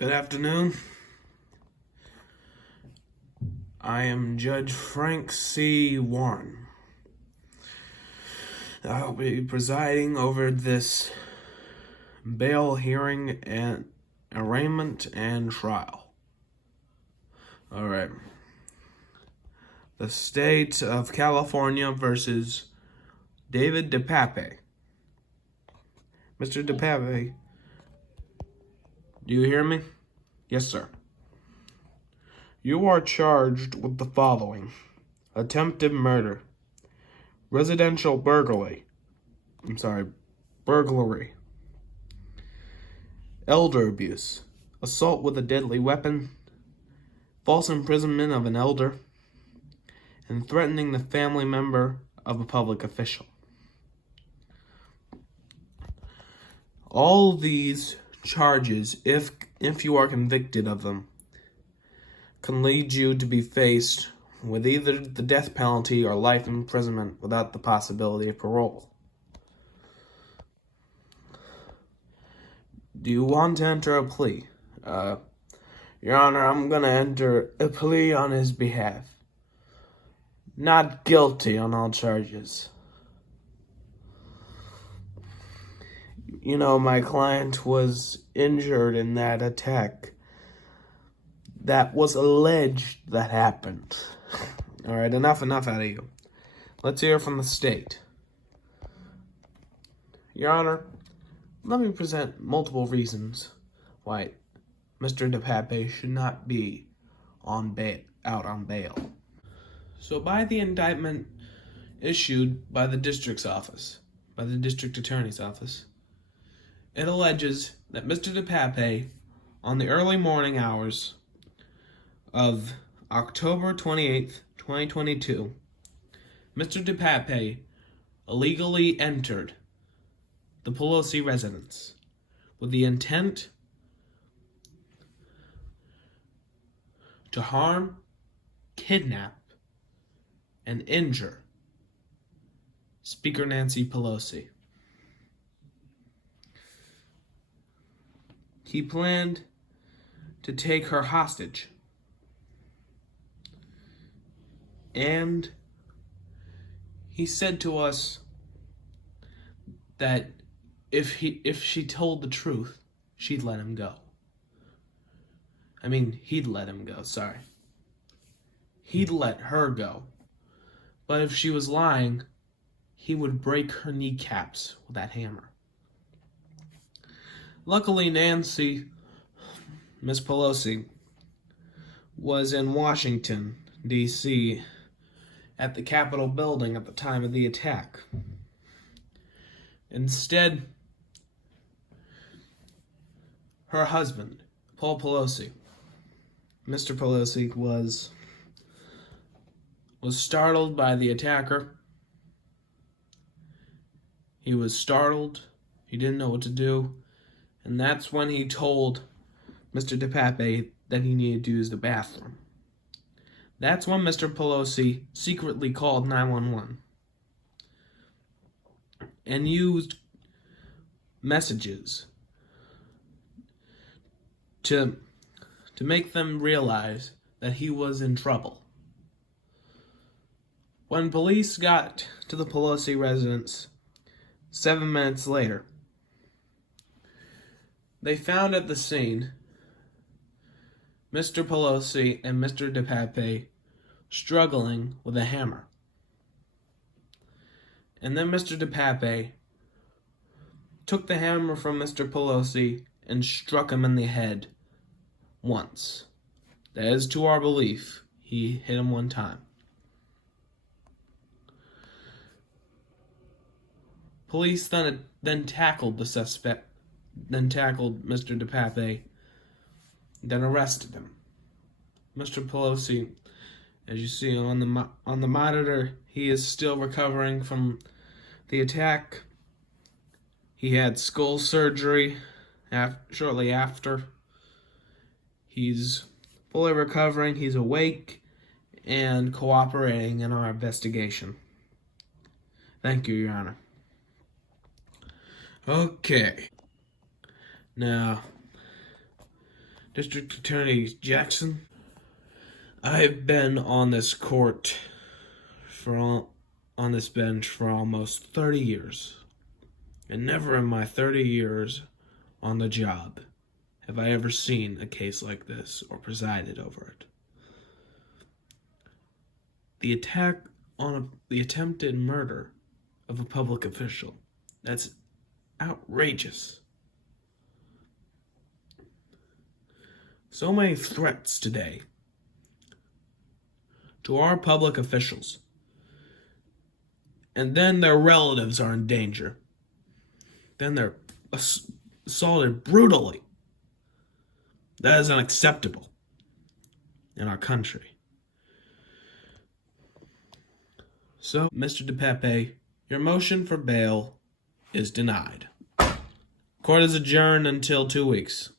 Good afternoon. I am Judge Frank C. Warren. I'll be presiding over this bail hearing and arraignment and trial. Alright. The State of California versus David DePape. Mr. DePape, do you hear me? Yes, sir. You are charged with the following: attempted murder, residential burglary, elder abuse, assault with a deadly weapon, false imprisonment of an elder, and threatening the family member of a public official. All these charges, if you are convicted of them, can lead you to be faced with either the death penalty or life imprisonment without the possibility of parole. Do you want to enter a plea? Your Honor, I'm going to enter a plea on his behalf. Not guilty on all charges. You know, my client was injured in that attack that was alleged that happened. Alright, enough out of you. Let's hear from the state. Your Honor, let me present multiple reasons why Mr. DePape should not be out on bail. So by the indictment issued by the district attorney's office, it alleges that Mr. DePape, on the early morning hours of October 28th, 2022, Mr. DePape illegally entered the Pelosi residence with the intent to harm, kidnap, and injure Speaker Nancy Pelosi. He planned to take her hostage, and he said to us that if she told the truth, he'd let him go. Sorry. He'd let her go. But if she was lying, he would break her kneecaps with that hammer. Luckily, Nancy, Miss Pelosi, was in Washington, D.C., at the Capitol building at the time of the attack. Instead, her husband, Paul Pelosi, Mr. Pelosi, was startled by the attacker. He was startled. He didn't know what to do. And that's when he told Mr. DePape that he needed to use the bathroom. That's when Mr. Pelosi secretly called 911 and used messages to make them realize that he was in trouble. When police got to the Pelosi residence 7 minutes later, they found at the scene Mr. Pelosi and Mr. DePape struggling with a hammer. And then Mr. DePape took the hammer from Mr. Pelosi and struck him in the head once. That is to our belief. He hit him one time. Police then tackled the suspect, then tackled Mr. DePape, then arrested him. Mr. Pelosi, as you see on the monitor, he is still recovering from the attack. He had skull surgery shortly after. He's fully recovering. He's awake and cooperating in our investigation. Thank you, Your Honor. Okay. Now, District Attorney Jackson, I've been on this court on this bench for almost 30 years. And never in my 30 years on the job have I ever seen a case like this or presided over it. The attack on the attempted murder of a public official. That's outrageous. So many threats today to our public officials, and then their relatives are in danger. Then they're assaulted brutally. That is unacceptable in our country. So, Mr. DePape, your motion for bail is denied. Court is adjourned until 2 weeks.